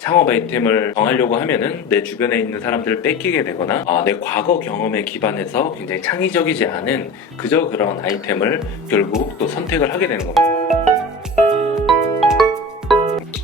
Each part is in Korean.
창업 아이템을 정하려고 하면은 내 주변에 있는 사람들을 뺏기게 되거나 내 과거 경험에 기반해서 굉장히 창의적이지 않은 그저 그런 아이템을 결국 또 선택을 하게 되는 겁니다.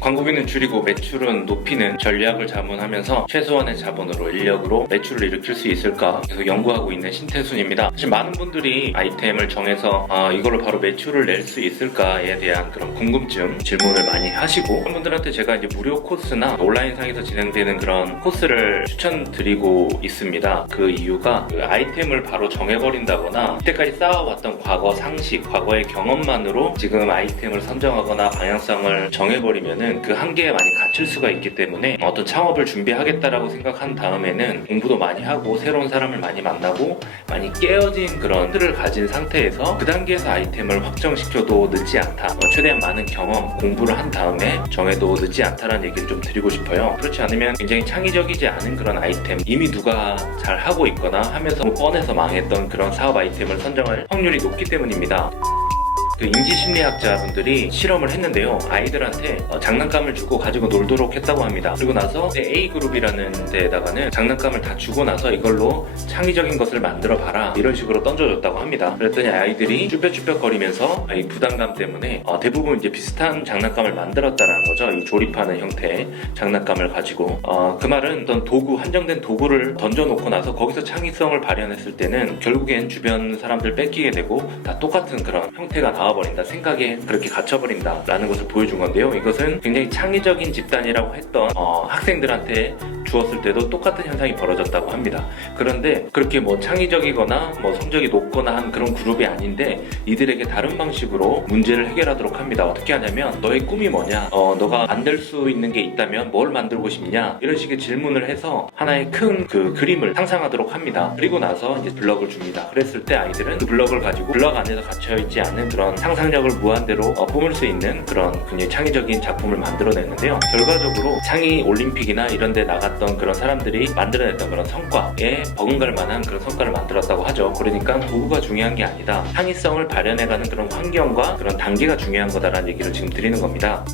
광고비는 줄이고 매출은 높이는 전략을 자문하면서 최소한의 자본으로 인력으로 매출을 일으킬 수 있을까 계속 연구하고 있는 신태순입니다. 사실 많은 분들이 아이템을 정해서 이걸로 바로 매출을 낼 수 있을까에 대한 그런 궁금증 질문을 많이 하시고, 그런 분들한테 제가 이제 무료 코스나 온라인상에서 진행되는 그런 코스를 추천드리고 있습니다. 그 이유가 그 아이템을 바로 정해버린다거나 이때까지 쌓아왔던 과거 상식, 과거의 경험만으로 지금 아이템을 선정하거나 방향성을 정해버리면은 그 한계에 많이 갇힐 수가 있기 때문에 어떤 창업을 준비하겠다라고 생각한 다음에는 공부도 많이 하고 새로운 사람을 많이 만나고 많이 깨어진 그런 틀을 가진 상태에서 그 단계에서 아이템을 확정시켜도 늦지 않다, 최대한 많은 경험, 공부를 한 다음에 정해도 늦지 않다라는 얘기를 좀 드리고 싶어요. 그렇지 않으면 굉장히 창의적이지 않은 그런 아이템, 이미 누가 잘 하고 있거나 하면서 뻔해서 망했던 그런 사업 아이템을 선정할 확률이 높기 때문입니다. 그 인지심리학자분들이 실험을 했는데요. 아이들한테 장난감을 주고 가지고 놀도록 했다고 합니다. 그리고 나서 A그룹이라는 데에다가는 장난감을 다 주고 나서 이걸로 창의적인 것을 만들어 봐라, 이런 식으로 던져줬다고 합니다. 그랬더니 아이들이 쭈뼛쭈뼛거리면서 이 부담감 때문에 대부분 이제 비슷한 장난감을 만들었다는 거죠. 이 조립하는 형태의 장난감을 가지고 그 말은 어떤 도구, 한정된 도구를 던져놓고 나서 거기서 창의성을 발현했을 때는 결국엔 주변 사람들 뺏기게 되고 다 똑같은 그런 형태가 나와버린다, 생각에 그렇게 갇혀버린다 라는 것을 보여준 건데요. 이것은 굉장히 창의적인 집단이라고 했던 학생들한테 주었을 때도 똑같은 현상이 벌어졌다고 합니다. 그런데 그렇게 뭐 창의적이거나 뭐 성적이 높거나 한 그런 그룹이 아닌데 이들에게 다른 방식으로 문제를 해결하도록 합니다. 어떻게 하냐면, 너의 꿈이 뭐냐, 너가 만들 수 있는 게 있다면 뭘 만들고 싶냐, 이런 식의 질문을 해서 하나의 큰 그 그림을 상상하도록 합니다. 그리고 나서 이제 블럭을 줍니다. 그랬을 때 아이들은 그 블럭을 가지고 블럭 안에서 갇혀있지 않는 그런 상상력을 무한대로 뿜을 수 있는 그런 굉장히 창의적인 작품을 만들어냈는데요. 결과적으로 창의 올림픽이나 이런 데 나갔던 그런 사람들이 만들어냈던 그런 성과에 버금갈 만한 그런 성과를 만들었다고 하죠. 그러니까 도구가 중요한 게 아니다, 창의성을 발현해가는 그런 환경과 그런 단계가 중요한 거다라는 얘기를 지금 드리는 겁니다.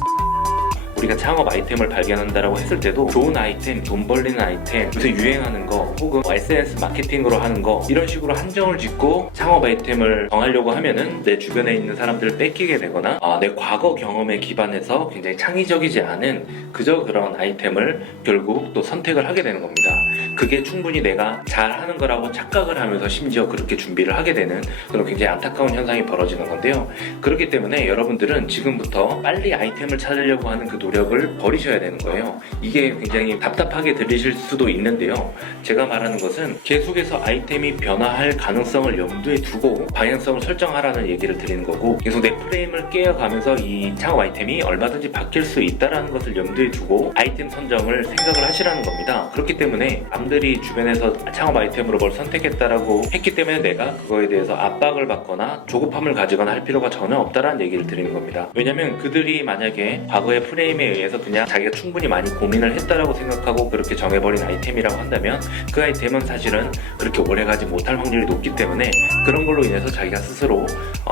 우리가 창업 아이템을 발견한다라고 했을 때도 좋은 아이템, 돈 벌리는 아이템, 요새 유행하는 거, 혹은 SNS 마케팅으로 하는 거, 이런 식으로 한정을 짓고 창업 아이템을 정하려고 하면은 내 주변에 있는 사람들을 뺏기게 되거나 내 과거 경험에 기반해서 굉장히 창의적이지 않은 그저 그런 아이템을 결국 또 선택을 하게 되는 겁니다. 그게 충분히 내가 잘하는 거라고 착각을 하면서 심지어 그렇게 준비를 하게 되는 그런 굉장히 안타까운 현상이 벌어지는 건데요. 그렇기 때문에 여러분들은 지금부터 빨리 아이템을 찾으려고 하는 그 노력을 버리셔야 되는 거예요. 이게 굉장히 답답하게 들리실 수도 있는데요. 제가 말하는 것은 계속해서 아이템이 변화할 가능성을 염두에 두고 방향성을 설정하라는 얘기를 드리는 거고, 계속 내 프레임을 깨어가면서 이 창업 아이템이 얼마든지 바뀔 수 있다는 것을 염두에 두고 아이템 선정을 생각을 하시라는 겁니다. 그렇기 때문에 남들이 주변에서 창업 아이템으로 뭘 선택했다라고 했기 때문에 내가 그거에 대해서 압박을 받거나 조급함을 가지거나 할 필요가 전혀 없다라는 얘기를 드리는 겁니다. 왜냐면 그들이 만약에 과거의 프레임에 의해서 그냥 자기가 충분히 많이 고민을 했다라고 생각하고 그렇게 정해버린 아이템이라고 한다면 그 아이템은 사실은 그렇게 오래가지 못할 확률이 높기 때문에 그런 걸로 인해서 자기가 스스로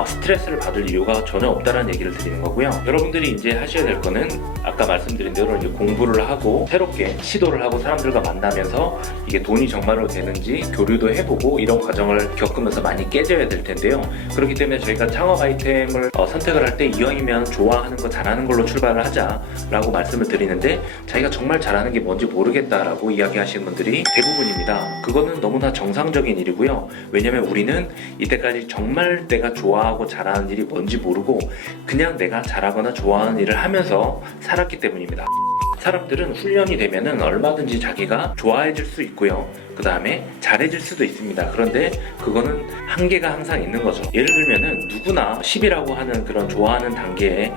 스트레스를 받을 이유가 전혀 없다라는 얘기를 드리는 거고요. 여러분들이 이제 하셔야 될 거는 아까 말씀드린 대로 이제 공부를 하고 새롭게 시도를 하고 사람들과 만나면서 이게 돈이 정말로 되는지 교류도 해보고 이런 과정을 겪으면서 많이 깨져야 될 텐데요. 그렇기 때문에 저희가 창업 아이템을 선택을 할 때 이왕이면 좋아하는 거, 잘하는 걸로 출발을 하자라고 말씀을 드리는데, 자기가 정말 잘하는 게 뭔지 모르겠다라고 이야기하시는 분들이 대부분입니다. 그거는 너무나 정상적인 일이고요. 왜냐면 우리는 이때까지 정말 내가 좋아하고 잘하는 일이 뭔지 모르고 그냥 내가 잘하거나 좋아하는 일을 하면서 살았기 때문입니다. 사람들은 훈련이 되면은 얼마든지 자기가 좋아해질 수 있고요. 그 다음에 잘해질 수도 있습니다. 그런데 그거는 한계가 항상 있는 거죠. 예를 들면은 누구나 10이라고 하는 그런 좋아하는 단계에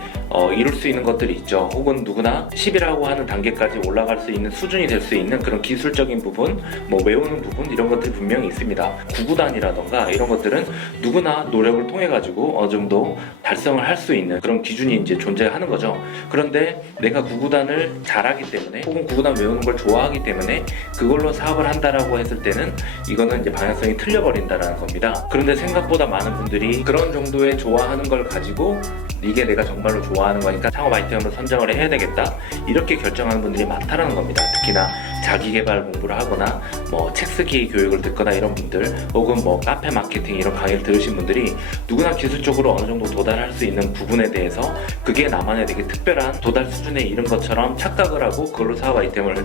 이룰 수 있는 것들이 있죠. 혹은 누구나 10이라고 하는 단계까지 올라갈 수 있는 수준이 될 수 있는 그런 기술적인 부분, 뭐 외우는 부분, 이런 것들이 분명히 있습니다. 구구단이라던가 이런 것들은 누구나 노력을 통해 가지고 어느 정도 달성을 할 수 있는 그런 기준이 이제 존재하는 거죠. 그런데 내가 구구단을 잘하기 때문에, 혹은 구구단 외우는 걸 좋아하기 때문에 그걸로 사업을 한다라고 한다고 했을 때는 이거는 이제 방향성이 틀려버린다는 겁니다. 그런데 생각보다 많은 분들이 그런 정도의 좋아하는 걸 가지고 이게 내가 정말로 좋아하는 거니까 창업 아이템으로 선정을 해야 되겠다, 이렇게 결정하는 분들이 많다라는 겁니다. 특히나 자기개발 공부를 하거나 책 쓰기 교육을 듣거나 이런 분들, 혹은 카페 마케팅 이런 강의를 들으신 분들이 누구나 기술적으로 어느 정도 도달할 수 있는 부분에 대해서 그게 나만의 되게 특별한 도달 수준에 이른 것처럼 착각을 하고 그걸로 사업 아이템을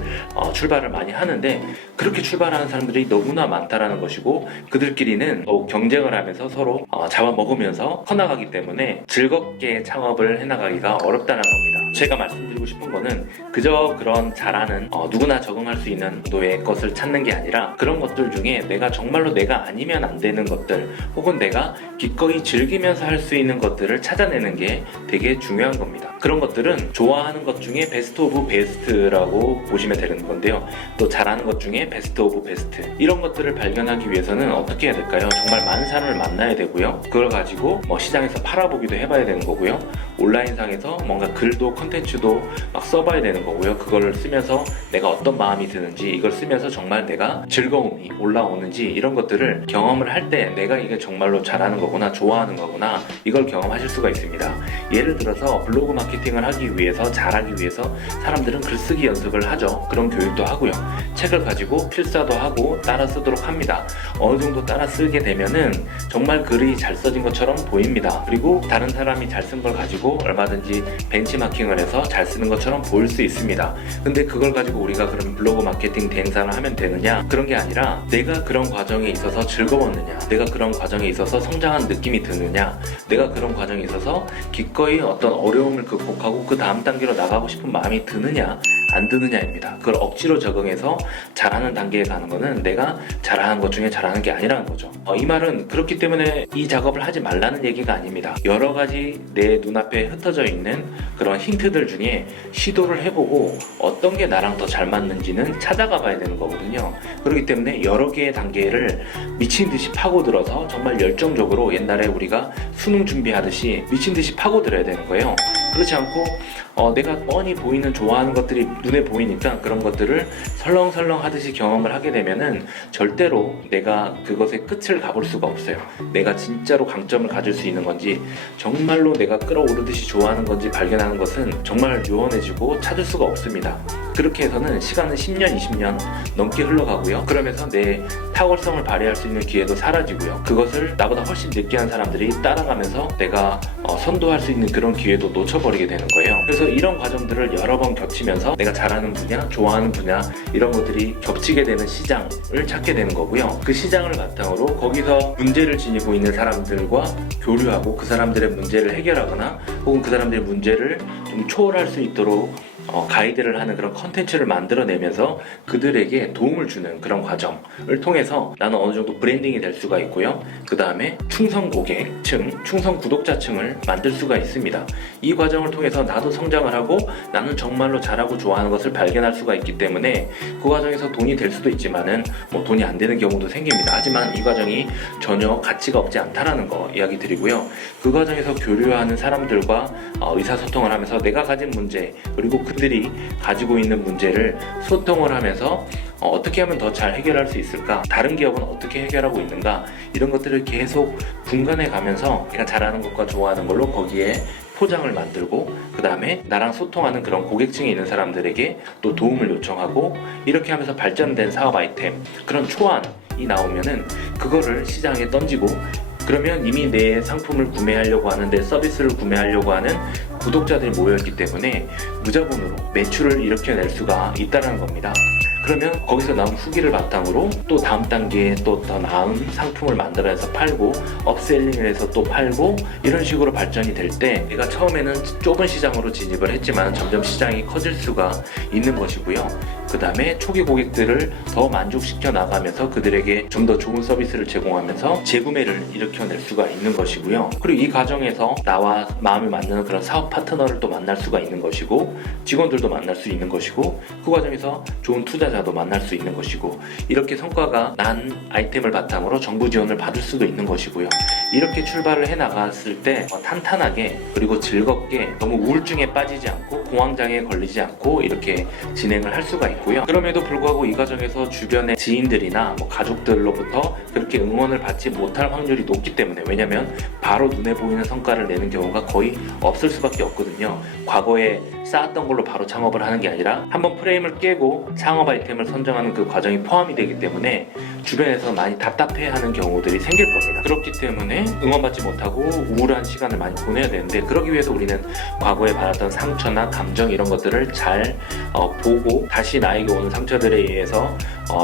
출발을 많이 하는데, 그렇게 출발하는 사람들이 너무나 많다라는 것이고, 그들끼리는 더욱 경쟁을 하면서 서로 잡아먹으면서 커나가기 때문에 즐겁게 창업을 해나가기가 어렵다는 겁니다. 제가 말씀드리고 싶은 거는 그저 그런 잘하는 누구나 적응할 수 있는 정도의 것을 찾는 게 아니라, 그런 것들 중에 내가 정말로 내가 아니면 안 되는 것들, 혹은 내가 기꺼이 즐기면서 할 수 있는 것들을 찾아내는 게 되게 중요한 겁니다. 그런 것들은 좋아하는 것 중에 베스트 오브 베스트라고 보시면 되는 건데요, 또 잘하는 것 중에 베스트 오브 베스트, 이런 것들을 발견하기 위해서는 어떻게 해야 될까요? 정말 많은 사람을 만나야 되고요, 그걸 가지고 시장에서 팔아보기도 해봐야 되는 거고요, 온라인상에서 뭔가 글도 컨텐츠도 막 써봐야 되는 거고요, 그거를 쓰면서 내가 어떤 마음이 드는지, 이걸 쓰면서 정말 내가 즐거움이 올라오는지, 이런 것들을 경험을 할 때 내가 이게 정말로 잘하는 거구나, 좋아하는 거구나, 이걸 경험하실 수가 있습니다. 예를 들어서 블로그 마케팅을 하기 위해서, 잘하기 위해서 사람들은 글쓰기 연습을 하죠. 그런 교육도 하고요, 책을 가지고 필사도 하고 따라 쓰도록 합니다. 어느 정도 따라 쓰게 되면은 정말 글이 잘 써진 것처럼 보입니다. 그리고 다른 사람이 잘 쓴 걸 가지고 얼마든지 벤치마킹을 해서 잘 쓰는 것처럼 보일 수 있습니다. 근데 그걸 가지고 우리가 그럼 블로그 마케팅 대행사를 하면 되느냐? 그런 게 아니라, 내가 그런 과정에 있어서 즐거웠느냐, 내가 그런 과정에 있어서 성장한 느낌이 드느냐, 내가 그런 과정에 있어서 기꺼이 어떤 어려움을 극복하고 그 다음 단계로 나가고 싶은 마음이 드느냐 안 드느냐입니다. 그걸 억지로 적응해서 잘하는 단계에 가는 거는 내가 잘하는 것 중에 잘하는 게 아니라는 거죠. 이 말은 그렇기 때문에 이 작업을 하지 말라는 얘기가 아닙니다. 여러 가지 내 눈앞에 흩어져 있는 그런 힌트들 중에 시도를 해보고 어떤 게 나랑 더 잘 맞는지는 찾아가 봐야 되는 거거든요. 그렇기 때문에 여러 개의 단계를 미친 듯이 파고들어서 정말 열정적으로, 옛날에 우리가 수능 준비하듯이 미친 듯이 파고들어야 되는 거예요. 그렇지 않고 내가 뻔히 보이는 좋아하는 것들이 눈에 보이니까 그런 것들을 설렁설렁 하듯이 경험을 하게 되면은 절대로 내가 그것의 끝을 가볼 수가 없어요. 내가 진짜로 강점을 가질 수 있는 건지, 정말로 내가 끌어오르듯이 좋아하는 건지 발견하는 것은 정말 요원해지고 찾을 수가 없습니다. 그렇게 해서는 시간은 10년, 20년 넘게 흘러가고요. 그러면서 내 탁월성을 발휘할 수 있는 기회도 사라지고요. 그것을 나보다 훨씬 늦게 한 사람들이 따라가면서 내가 선도할 수 있는 그런 기회도 놓쳐버리게 되는 거예요. 그래서 이런 과정들을 여러 번 겹치면서 내가 잘하는 분야, 좋아하는 분야, 이런 것들이 겹치게 되는 시장을 찾게 되는 거고요. 그 시장을 바탕으로 거기서 문제를 지니고 있는 사람들과 교류하고 그 사람들의 문제를 해결하거나, 혹은 그 사람들의 문제를 좀 초월할 수 있도록 가이드를 하는 그런 컨텐츠를 만들어내면서 그들에게 도움을 주는 그런 과정을 통해서 나는 어느 정도 브랜딩이 될 수가 있고요. 그 다음에 충성 고객층, 충성 구독자층을 만들 수가 있습니다. 이 과정을 통해서 나도 성장을 하고 나는 정말로 잘하고 좋아하는 것을 발견할 수가 있기 때문에 그 과정에서 돈이 될 수도 있지만은 돈이 안 되는 경우도 생깁니다. 하지만 이 과정이 전혀 가치가 없지 않다라는 거 이야기 드리고요. 그 과정에서 교류하는 사람들과 의사소통을 하면서 내가 가진 문제, 그리고 그들이 가지고 있는 문제를 소통을 하면서 어떻게 하면 더 잘 해결할 수 있을까, 다른 기업은 어떻게 해결하고 있는가, 이런 것들을 계속 분간해 가면서 내가 잘하는 것과 좋아하는 걸로 거기에 포장을 만들고, 그 다음에 나랑 소통하는 그런 고객층에 있는 사람들에게 또 도움을 요청하고, 이렇게 하면서 발전된 사업 아이템, 그런 초안이 나오면은 그거를 시장에 던지고, 그러면 이미 내 상품을 구매하려고 하는, 내 서비스를 구매하려고 하는 구독자들이 모여있기 때문에 무자본으로 매출을 일으켜낼 수가 있다는 겁니다. 그러면 거기서 나온 후기를 바탕으로 또 다음 단계에 또 더 나은 상품을 만들어서 팔고, 업셀링을 해서 또 팔고, 이런 식으로 발전이 될 때 내가 처음에는 좁은 시장으로 진입을 했지만 점점 시장이 커질 수가 있는 것이고요. 그 다음에 초기 고객들을 더 만족시켜 나가면서 그들에게 좀 더 좋은 서비스를 제공하면서 재구매를 일으켜낼 수가 있는 것이고요. 그리고 이 과정에서 나와 마음이 맞는 그런 사업 파트너를 또 만날 수가 있는 것이고, 직원들도 만날 수 있는 것이고, 그 과정에서 좋은 투자자 투자자도 만날 수 있는 것이고, 이렇게 성과가 난 아이템을 바탕으로 정부 지원을 받을 수도 있는 것이고요. 이렇게 출발을 해 나갔을 때 탄탄하게 그리고 즐겁게 너무 우울증에 빠지지 않고 공황장애에 걸리지 않고 이렇게 진행을 할 수가 있고요. 그럼에도 불구하고 이 과정에서 주변의 지인들이나 가족들로부터 그렇게 응원을 받지 못할 확률이 높기 때문에, 왜냐면 바로 눈에 보이는 성과를 내는 경우가 거의 없을 수밖에 없거든요. 과거에 쌓았던 걸로 바로 창업을 하는 게 아니라 한번 프레임을 깨고 창업 아이템을 선정하는 그 과정이 포함이 되기 때문에 주변에서 많이 답답해하는 경우들이 생길 겁니다. 그렇기 때문에 응원받지 못하고 우울한 시간을 많이 보내야 되는데, 그러기 위해서 우리는 과거에 받았던 상처나 감정 이런 것들을 잘 보고 다시 나에게 오는 상처들에 의해서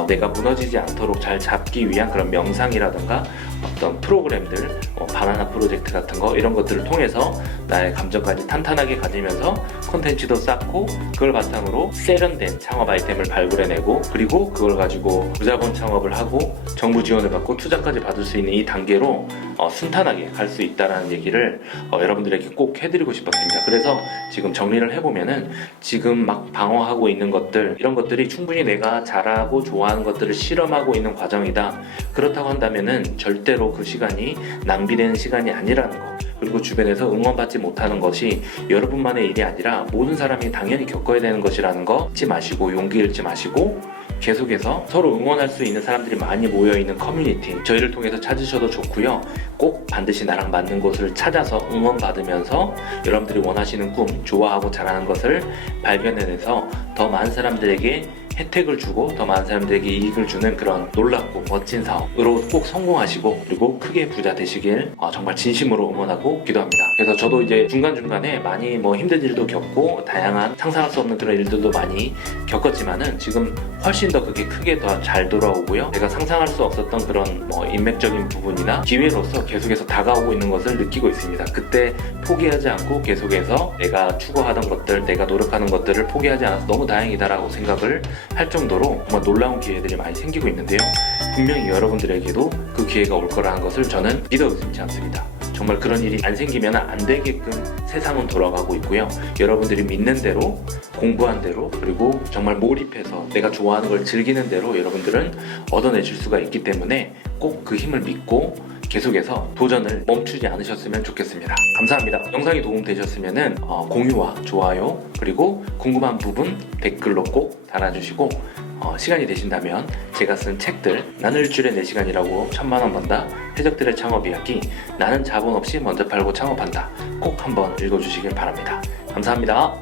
내가 무너지지 않도록 잘 잡기 위한 그런 명상이라든가 어떤 프로그램들, 바나나 프로젝트 같은 거 이런 것들을 통해서 나의 감정까지 탄탄하게 가지면서 콘텐츠도 쌓고, 그걸 바탕으로 세련된 창업 아이템을 발굴해내고, 그리고 그걸 가지고 무자본 창업을 하고 정부 지원을 받고 투자까지 받을 수 있는 이 단계로 순탄하게 갈 수 있다는 얘기를 여러분들에게 꼭 해드리고 싶었습니다. 그래서 지금 정리를 해보면은, 지금 막 방어하고 있는 것들, 이런 것들이 충분히 내가 잘하고 좋아하는 것들을 실험하고 있는 과정이다. 그렇다고 한다면은 절대로 그 시간이 낭비되는 시간이 아니라는 거, 그리고 주변에서 응원받지 못하는 것이 여러분만의 일이 아니라 모든 사람이 당연히 겪어야 되는 것이라는 거 잊지 마시고, 용기 잃지 마시고, 계속해서 서로 응원할 수 있는 사람들이 많이 모여있는 커뮤니티, 저희를 통해서 찾으셔도 좋고요. 꼭 반드시 나랑 맞는 곳을 찾아서 응원받으면서 여러분들이 원하시는 꿈, 좋아하고 잘하는 것을 발견해내서 더 많은 사람들에게 혜택을 주고 더 많은 사람들에게 이익을 주는 그런 놀랍고 멋진 사업으로 꼭 성공하시고, 그리고 크게 부자 되시길 정말 진심으로 응원하고 기도합니다. 그래서 저도 이제 중간중간에 많이 힘든 일도 겪고 다양한 상상할 수 없는 그런 일들도 많이 겪었지만은 지금 훨씬 더 그게 크게 더 잘 돌아오고요. 내가 상상할 수 없었던 그런 인맥적인 부분이나 기회로서 계속해서 다가오고 있는 것을 느끼고 있습니다. 그때 포기하지 않고 계속해서 내가 추구하던 것들, 내가 노력하는 것들을 포기하지 않아서 너무 다행이다라고 생각을 할 정도로 정말 놀라운 기회들이 많이 생기고 있는데요. 분명히 여러분들에게도 그 기회가 올 거라는 것을 저는 믿어 의심치 않습니다. 정말 그런 일이 안 생기면 안 되게끔 세상은 돌아가고 있고요. 여러분들이 믿는 대로, 공부한 대로, 그리고 정말 몰입해서 내가 좋아하는 걸 즐기는 대로 여러분들은 얻어내실 수가 있기 때문에 꼭 그 힘을 믿고 계속해서 도전을 멈추지 않으셨으면 좋겠습니다. 감사합니다. 영상이 도움되셨으면 공유와 좋아요, 그리고 궁금한 부분 댓글로 꼭 달아주시고, 시간이 되신다면 제가 쓴 책들, 나눌 줄의 4시간이라고 1000만원 번다, 해적들의 창업 이야기, 나는 자본 없이 먼저 팔고 창업한다, 꼭 한번 읽어주시길 바랍니다. 감사합니다.